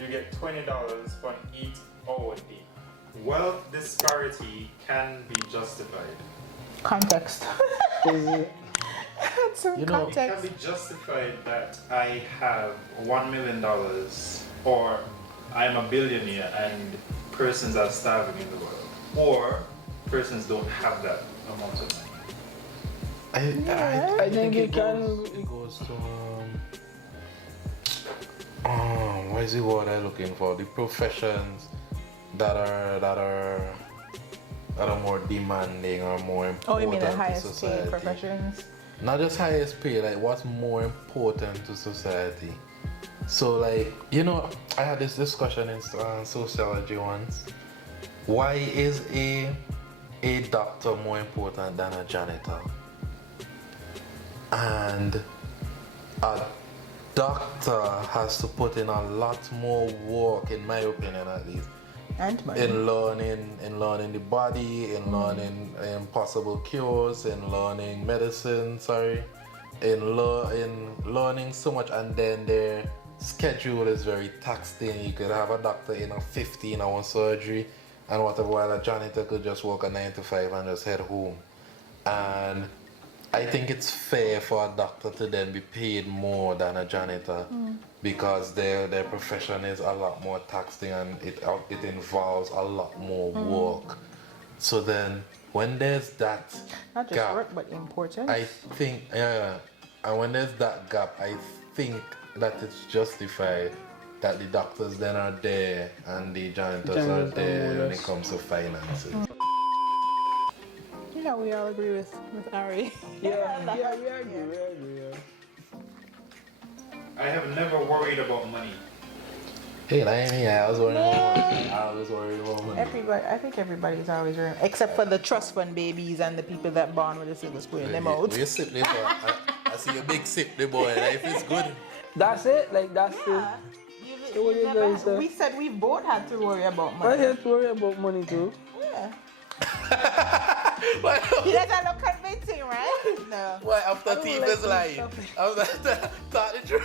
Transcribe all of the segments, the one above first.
you get $20 for an 8-hour day. Wealth disparity can be justified. Context. Some It context. can be justified that I have $1 million or I'm a billionaire and persons are starving in the world, or persons don't have that amount of money. I think it goes to what is the word I'm looking for? The professions that are more demanding or more important. Oh, you mean the to highest society. paid professions? Not just highest pay, like what's more important to society. So like, you know, I had this discussion in sociology once. Why is a doctor more important than a janitor? And a doctor has to put in a lot more work, in my opinion at least, And money. in learning the body, in learning possible cures, in learning medicine, in learning so much, and then their schedule is very taxing. You could have a doctor in a 15-hour surgery and whatever, while a janitor could just work a 9 to 5 and just head home. And I think it's fair for a doctor to then be paid more than a janitor because their profession is a lot more taxing and it involves a lot more work. So then when there's that Not just gap, work, but importance. I think, and when there's that gap, I think that it's justified that the doctors then are there and the janitors are there when it comes to finances. You know, we all agree with Ari. Yeah, we agree. I have never worried about money. Hey, I was worried about money. I was worried about money. I think everybody's always around, except for the trust fund babies and the people that born with a silver spoon in their mouth. You sip this one. I see a big sip, the boy. Life is good. That's it? Like, that's it? We said we both had to worry about I money. have to worry about money too. Yeah. He doesn't look convincing, right? No. Why after Team is lying? After thought the truth.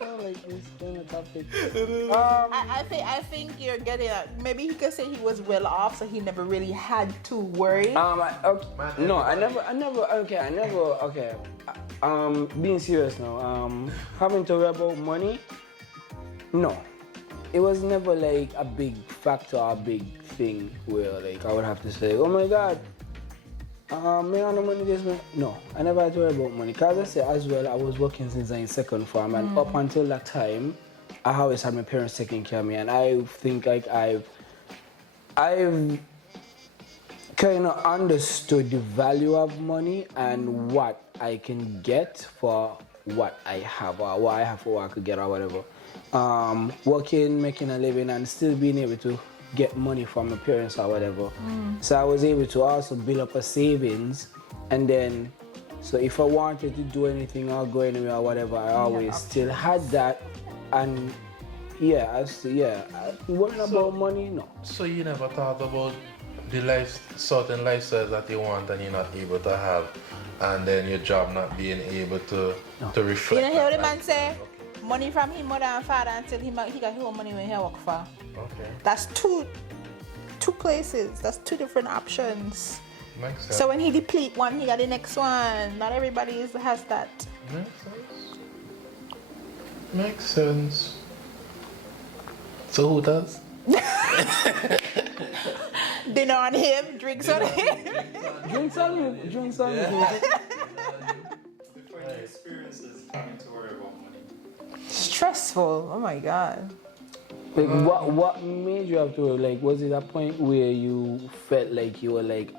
I don't like this kind of topic. I think you're getting at. Maybe he could say he was well off, so he never really had to worry. Being serious now. Having to worry about money. No, it was never like a big factor or a big thing where like I would have to say, oh my God, me on the money this man. No, I never had to worry about money. Cause I say as well, I was working since I in second form, and up until that time, I always had my parents taking care of me, and I think like I've kind of understood the value of money and what I can get for what I have or what I have for what I could get or whatever. Working, making a living, and still being able to get money from my parents or whatever. So I was able to also build up a savings, and then, so if I wanted to do anything or go anywhere or whatever, I always still had that. And worrying about money, no. So you never thought about the certain lifestyles that you want and you're not able to have, and then your job not being able to reflect. You know, hear what the that man say? Money from him mother and father until he got his own money when he work for. Okay. That's two places. That's two different options. Makes sense. So when he deplete one, he got the next one. Not everybody has that. Makes sense. So who does? Dinner on him, drinks on him. Drinks on you. Different experiences having to worry about money. Stressful. Oh my God. Like what made you have to, like, was it a point where you felt like you were like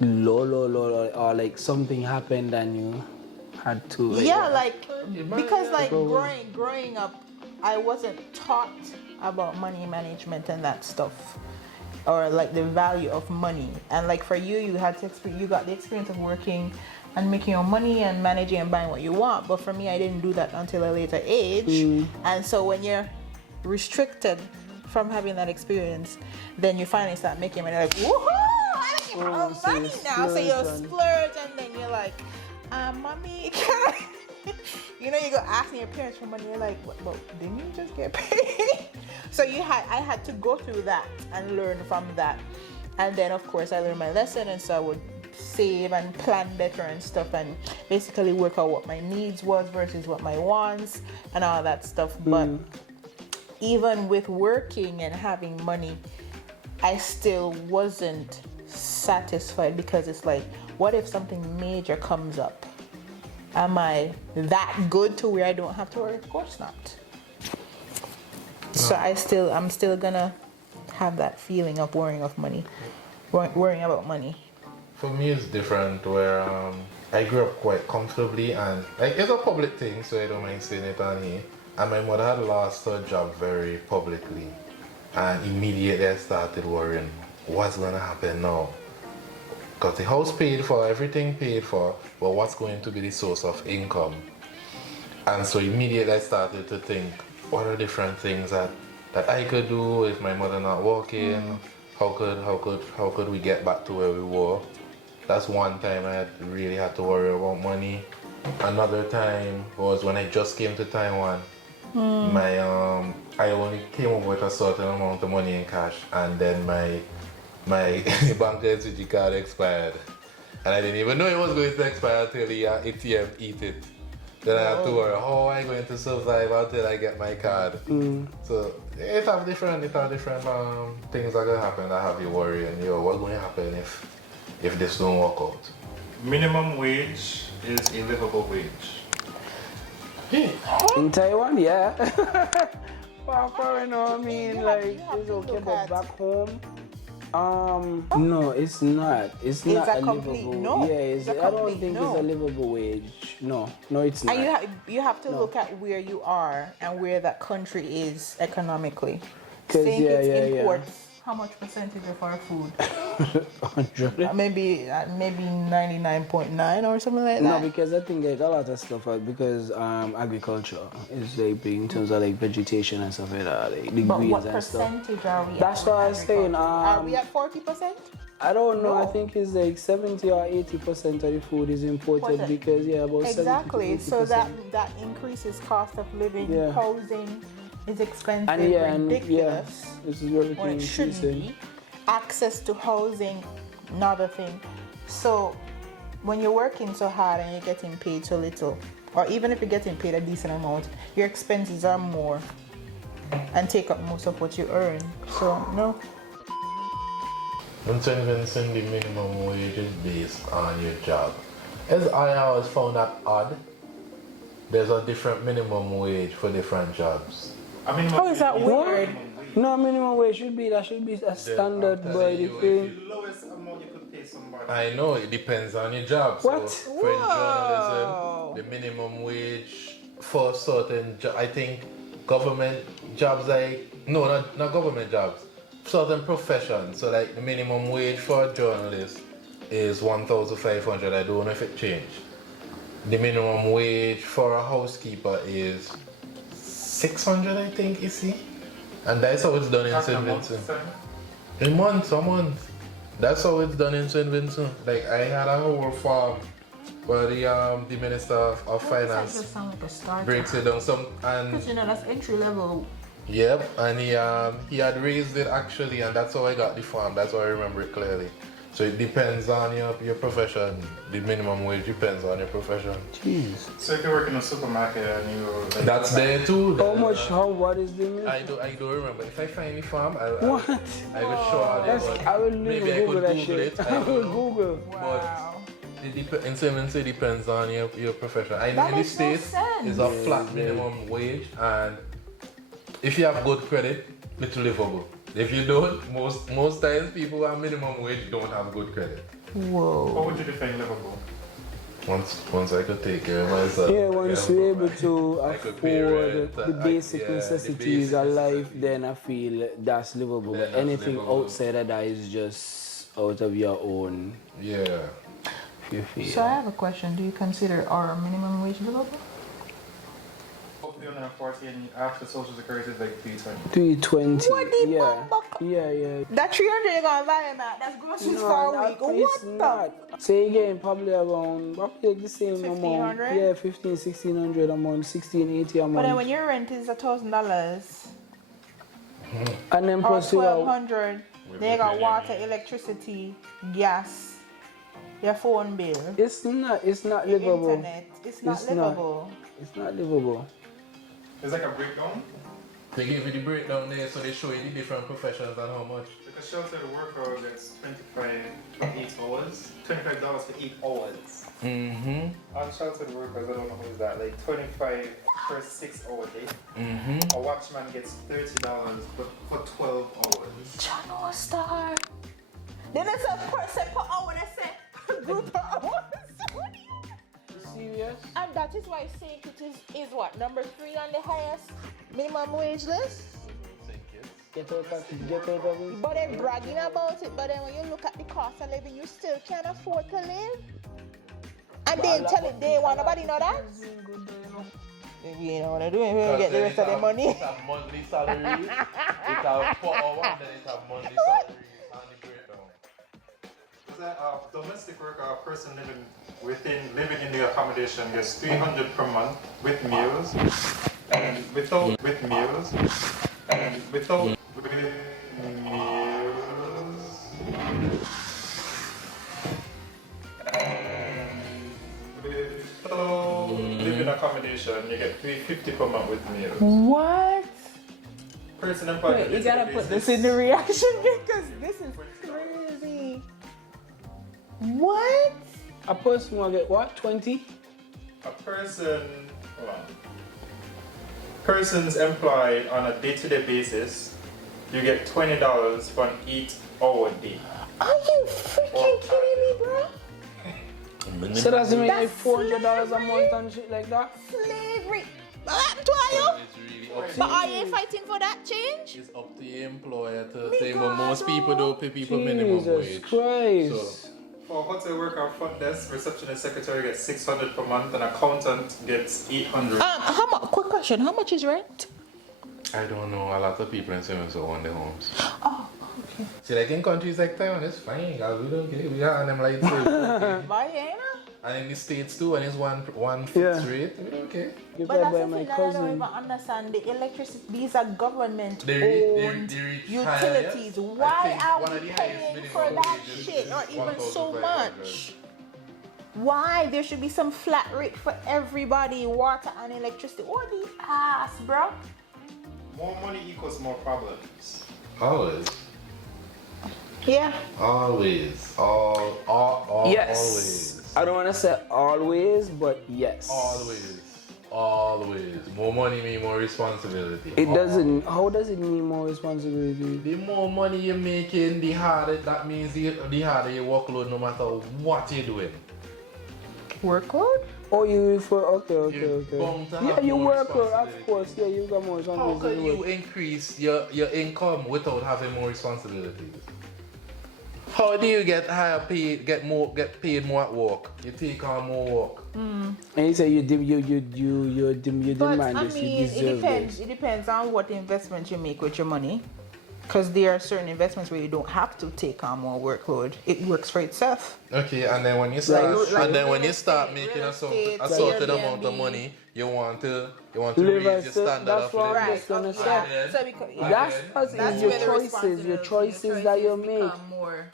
low, or like something happened and you had to because growing up, I wasn't taught about money management and that stuff, or like the value of money. And like for you, you got the experience of working and making your money and managing and buying what you want. But for me, I didn't do that until a later age. And so when you're restricted from having that experience, then you finally start making money. Like, woohoo! I'm making money now. So you splurge, and then you're like, mommy, can I? you know, you go asking your parents for money, you're like, but didn't you just get paid? So I had to go through that and learn from that. And then of course I learned my lesson, and so I would save and plan better and stuff, and basically work out what my needs was versus what my wants and all that stuff. But even with working and having money, I still wasn't satisfied, because it's like, what if something major comes up? Am I that good to where I don't have to worry? Of course not. So I'm still gonna have that feeling of worrying about money. For me, it's different. Where I grew up quite comfortably, and like, it's a public thing, so I don't mind saying it on here. And my mother had lost her job very publicly, and immediately I started worrying, what's gonna happen now? Because the house paid for, everything paid for, but what's going to be the source of income? And so immediately I started to think, what are different things that I could do if my mother not working? How could we get back to where we were? That's one time I really had to worry about money. Another time was when I just came to Taiwan. I only came up with a certain amount of money in cash, and then my bank LCG card expired, and I didn't even know it was going to expire until the ATM eat it. Then I had to worry, how am I going to survive until I get my card? So it have different things that gonna happen that have you worrying. What's going to happen if this don't work out? Minimum wage is a livable wage. In Taiwan, yeah. For you know, I mean, like, it's okay, but back home, no, it's not. It's not a a complete livable. no. Yeah, I don't think it's a livable wage. No, it's not. And you have to look at where you are and where that country is economically. Saying it imports how much percentage of our food? 100. Maybe 99.9 or something like that. No, because I think like a lot of stuff because agriculture is like big in terms of like vegetation and stuff like that, like the But greens what and stuff. percentage are we at? That's what I was saying. Are we at 40%? I don't know. No. I think it's like 70 or 80% of the food is imported because about exactly. 70 to 80%. So that increases cost of living, housing is expensive, and ridiculous. This is everything When it shouldn't be. Access to housing, another thing. So when you're working so hard and you're getting paid so little, or even if you're getting paid a decent amount, your expenses are more and take up most of what you earn. So no. Vincent, the minimum wage is based on your job. As I always found that odd, there's a different minimum wage for different jobs. How is that weird? No, minimum wage should be a standard by the thing. The lowest amount you could pay somebody. I know it depends on your job. What? So for journalism, the minimum wage for certain I think government jobs not government jobs, certain professions. So like the minimum wage for a journalist is 1,500. I don't know if it changed. The minimum wage for a housekeeper is 600, I think, you see? And that's how it's done in St. Vincent. A month. That's how it's done in St. Vincent. Like, I had a whole farm where the Minister of Finance breaks it down. Because that's entry level. Yep, and he had raised it actually, and that's how I got the farm. That's how I remember it clearly. So it depends on your profession. The minimum wage depends on your profession. Jeez. So if you work in a supermarket and you... That's there too. What is the minimum? I don't remember. If I find the farm, I What? will show you. I will Maybe I Google could that Google shit. it. I will Google. Wow. But in St. Vincent, it depends on your profession. That In the makes no States, sense. it's a flat minimum wage, and if you have good credit, it's livable. If you don't, most times people who have minimum wage don't have good credit. Whoa. What would you define livable? Once I could take care of myself. Yeah, once you're able to I could pay rent, afford the basic necessities of life, then I feel that's livable. Then But that's anything livable. outside of that is just out of your own. Yeah. So I have a question. Do you consider our minimum wage livable? 340 and after Social Security is like 320. 320. What the Yeah. bumbuck? Yeah. That 300 you're gonna buy him at, that's groceries for a week. It's What not. Say again, probably the same 1,500? amount. Yeah, 1,600 a month, 1,680 a month. But then when your rent is $1,000, and then or plus you got 1,200, then you got water, electricity, gas, your phone bill, it's not your livable. internet. It's not livable. It's not livable. There's like a breakdown. They give you the breakdown there, so they show you the different professions and how much. Like a sheltered worker gets 25 for 8 hours. $25 for 8 hours. Unsheltered workers, I don't know who's that. Like 25 for 6 hour day. A watchman gets $30 for 12 hours. Channel star. Then it's a person per hour. They say group per hour. Serious? And that is why SupremeCutz is what? Number 3 on the highest minimum wage list? Get out of it. But then bragging about it, but then when you look at the cost of living, you still can't afford to live. And they tell it day one, nobody know that? You know what they're doing, we get the rest of the money. It's a monthly salary, it's a per hour, and then it's a monthly salary and the breakdown. Is that a domestic worker, a person living in the accommodation gets $300 per month with meals, and without meals. Living accommodation, you get $350 per month with meals. What? Person employed. Wait, you gotta put this in the reaction because this is crazy. What? A person will get what? 20? A person, hold on. Persons employed on a day-to-day basis, you get $20 for an 8-hour day. Are you freaking kidding me, bro? So that's mean like That's $400 a slavery. month and shit like that? Slavery. What happened to you? It's really up to But are you fighting for that change? It's up to the employer to Me say, but God, most people don't pay people minimum Jesus wage. Christ. So, For a hotel worker, front desk, receptionist, secretary gets $600 per month, and accountant gets $800. How much? Quick question. How much is rent? I don't know, a lot of people in Seven so own their homes. Oh, okay. See, like in countries like Taiwan, it's fine, guys. We don't care. We are on them like this. Bye, Yana. And in the States too, and it's one fixed rate, we don't care. Give But that that's by the my thing that I don't cousin. even understand. The electricity, these are government They owned reach utilities. higher. I Why think are one we of the highest paying minimum for that wages shit is or even so 1,500. much? Why? There should be some flat rate for everybody, water and electricity. What the ass, bro? More money equals more problems. Always. Yeah. Always. Yes. Always. I don't want to say always, but yes. Always. More money mean more responsibility. It doesn't. How does it mean more responsibility? The more money you're making, the harder that means the harder your workload no matter what you're doing. Workload? Oh, you refer. Okay. You're bound to Yeah, have you more work, of responsibility. course. Yeah, you got more How responsibility. can you increase your income without having more responsibilities? How do you get higher paid, get paid more at work? You take on more work. And you say you But demand I this. You mean, it deserve depends. this. It depends on what investment you make with your money. Because there are certain investments where you don't have to take on more workload. It works for itself. Okay, and then when you start, Like and then when real you start estate, making real a estate, certain amount of Airbnb. money, you want to Live raise as your so- standard that's of what I'm living. just gonna okay. say. And So because, then- That's and because then it's you your want- choices. Your choices that you make. become more.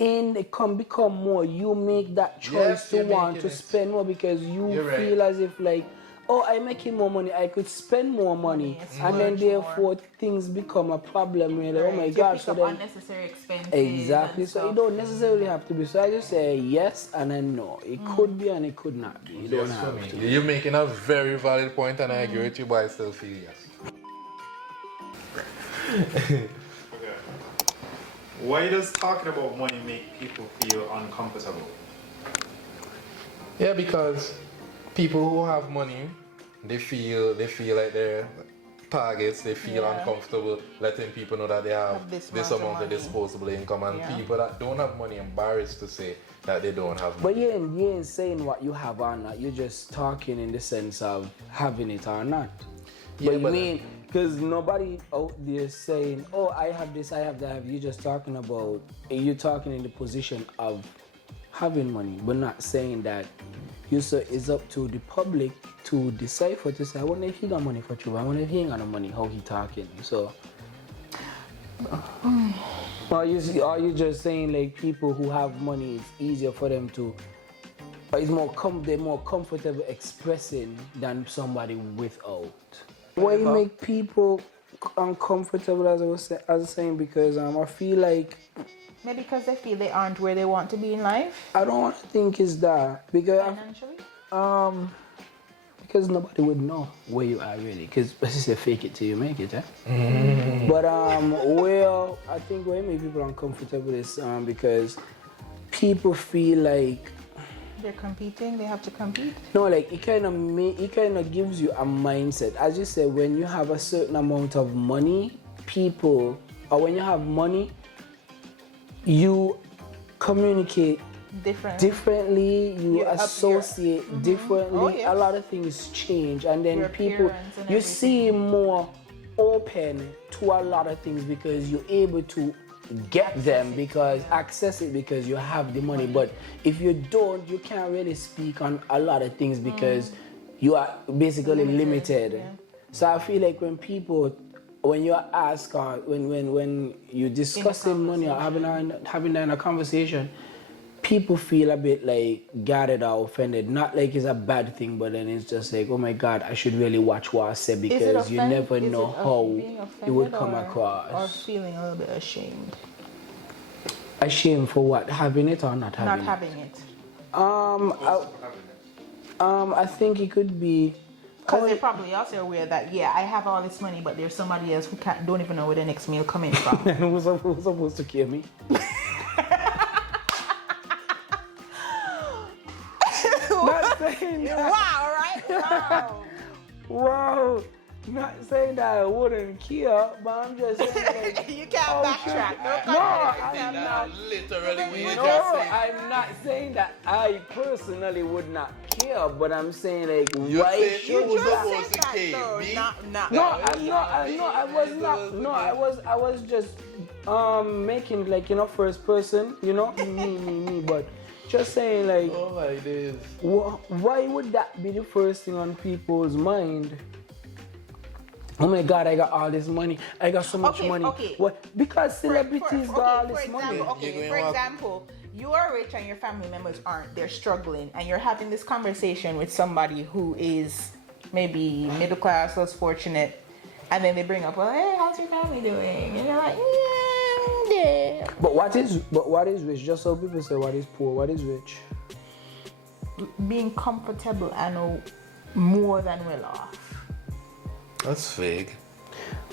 And they come become more. You make that choice Yes, to you're want making to it. spend more because you You're right. feel as if like, oh, I'm making more money. I could spend more money, and then splurge therefore things become a problem. Really. Oh my You God! pick So up then unnecessary expenses. exactly. and So stuff. it don't necessarily have to be. So I just say yes and then no. It could be and it could not be. You don't Yes, for have me. to. You're making a very valid point, and I agree with you, but I still feel yes. Okay. Why does talking about money make people feel uncomfortable? Yeah, because people who have money, they feel like targets, they feel uncomfortable letting people know that they have this amount of disposable income, and people that don't have money embarrassed to say that they don't have money. But you ain't saying what you have or not. You're just talking in the sense of having it or not. Yeah, but you mean, because nobody out there saying, oh, I have this, I have that. You're just talking about, you're talking in the position of having money, but not saying that it's up to the public to decipher, to say, I wonder if he got money for you, I wonder if he ain't got no money, how he talking. So, are you just saying like people who have money, it's easier for them to, they're more comfortable expressing than somebody without? Why make people uncomfortable, as I was saying, because I feel like maybe because they feel they aren't where they want to be in life. I don't want to think it's that because financially. Because nobody would know where you are really. Because let's just say fake it till you make it, eh? But well, I think why make people uncomfortable is because people feel like they're competing. They have to compete. No, like it kind of gives you a mindset. As you said, when you have a certain amount of money, when you have money, you communicate differently, you associate differently. Oh, yes. A lot of things change, and then you see more open to a lot of things because you're able to get them access it because you have the money. But if you don't, you can't really speak on a lot of things because you are basically limited. Yeah. So I feel like when you ask or when you discussing money or having that in a conversation, people feel a bit like guarded or offended. Not like it's a bad thing, but then it's just like, oh my God, I should really watch what I say because you never know how it would come across. Or feeling a little bit ashamed. Ashamed for what? Having it or not having it? Not having it. I think it could be. Because they're probably also aware that, I have all this money, but there's somebody else who don't even know where the next meal coming from. Who's supposed to kill me? Not saying that. Wow, right? Wow. Wow. Not saying that I wouldn't care, but I'm just saying like, you can't backtrack. I'm not saying that I personally would not care, but I'm saying like, why should you supposed to care? I was just making like first person, me, but just saying like, oh my days. Why would that be the first thing on people's mind? Oh my God, I got all this money. I got so much money. Okay. What? Because celebrities got all this money. For example, you are rich and your family members aren't. They're struggling, and you're having this conversation with somebody who is maybe middle class, less fortunate, and then they bring up, well, hey, how's your family doing? And you're like, yeah. But what is rich? Just so people say, what is poor? What is rich? Being comfortable and more than well off. That's vague.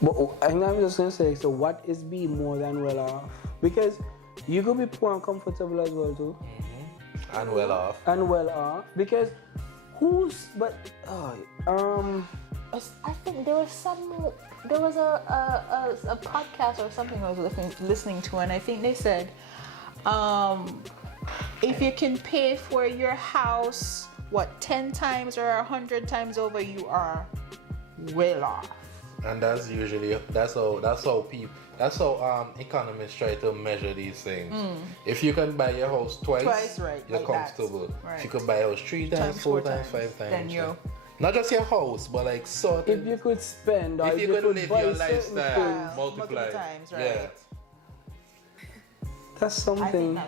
But I'm just gonna say, so what is being more than well off? Because you could be poor and comfortable as well too. Mm-hmm. And well off. And well off. Because I think there was a podcast or something I was listening to, and I think they said, if you can pay for your house 10 times or 100 times over, you are well off. And that's how economists try to measure these things. If you can buy your house twice, right, you're like comfortable. Right. If you could buy your house 3 times, 4 times, 5 times, then you not just your house, but like sort if you could spend or if you could live buy your lifestyle multiply times, right? Yeah. That's something. I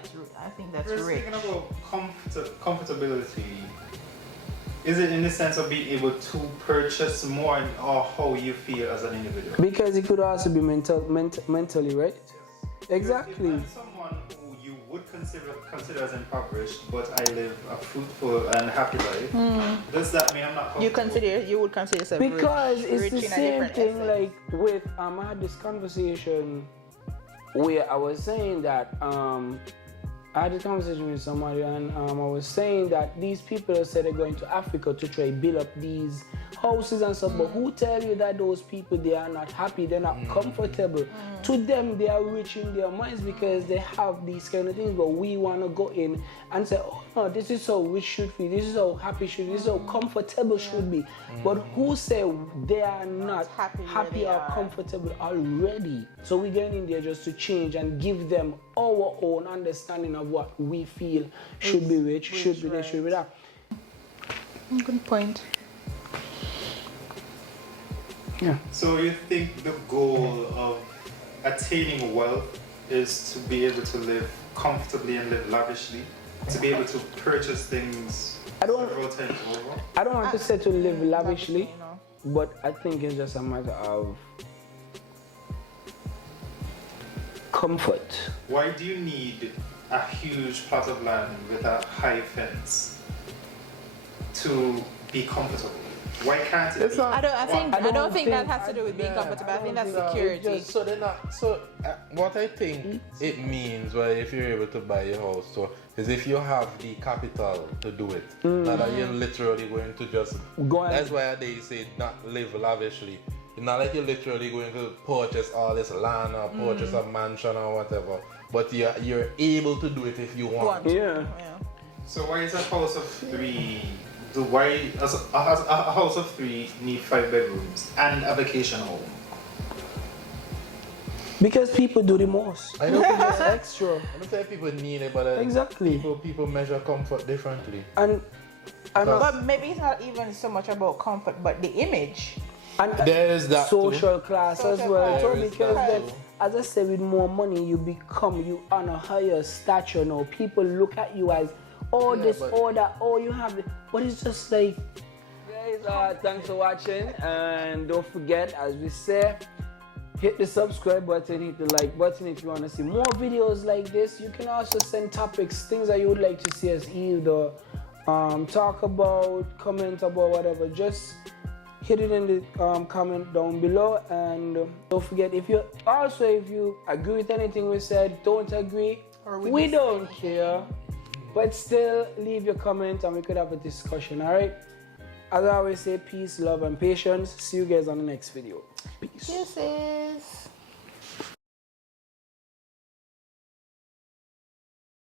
think that's We're rich. speaking about comfortability. Is it in the sense of being able to purchase more, or how you feel as an individual? Because it could also be mentally, right? Yes. Exactly. If I'm someone who you would consider as impoverished, but I live a fruitful and happy life, does that mean I'm not comfortable? You would consider yourself because rich, it's the same thing. Like with I had this conversation where I was saying that I had a conversation with somebody, and I was saying that these people said they're going to Africa to try build up these houses and stuff, but who tell you that those people, they are not happy, they're not comfortable? To them, they are rich in their minds because they have these kind of things, but we want to go in and say, oh no, this is how rich should be, this is how happy should be, this is how comfortable should be. But who say they are not happy or comfortable already? So we're getting in there just to change and give them our own understanding of what we feel should be rich, should be this, should be that. Good point. Yeah. So you think the goal of attaining wealth is to be able to live comfortably and live lavishly? To be able to purchase things several times over? I don't want to say to live lavishly, but I think it's just a matter of comfort. Why do you need a huge plot of land with a high fence to be comfortable? Why can't it be? I don't think that has to do with being comfortable. I think that's security. What I think it means, well, if you're able to buy your house, so is if you have the capital to do it. Not that you're literally going to just that's why they say not live lavishly. It's not like you're literally going to purchase all this land or purchase a mansion or whatever. But you're able to do it if you want. Yeah. So why is a house of three? Why does a house of three need 5 bedrooms and a vacation home? Because people do the most. I don't think it's extra. I don't think people need it, but exactly. People measure comfort differently. But maybe it's not even so much about comfort, but the image. And there's that social class as well. So because that then, as I said, with more money, you on a higher stature now. People look at you as, you have it. But it's just like, guys, thanks for watching. And don't forget, as we say, hit the subscribe button, hit the like button if you want to see more videos like this. You can also send topics, things that you would like to see us either talk about, comment about, whatever. Just hit it in the comment down below. And don't forget, if you agree with anything we said, don't agree, we don't care. But still, leave your comment and we could have a discussion, alright? As I always say, peace, love, and patience. See you guys on the next video. Peace. Kisses.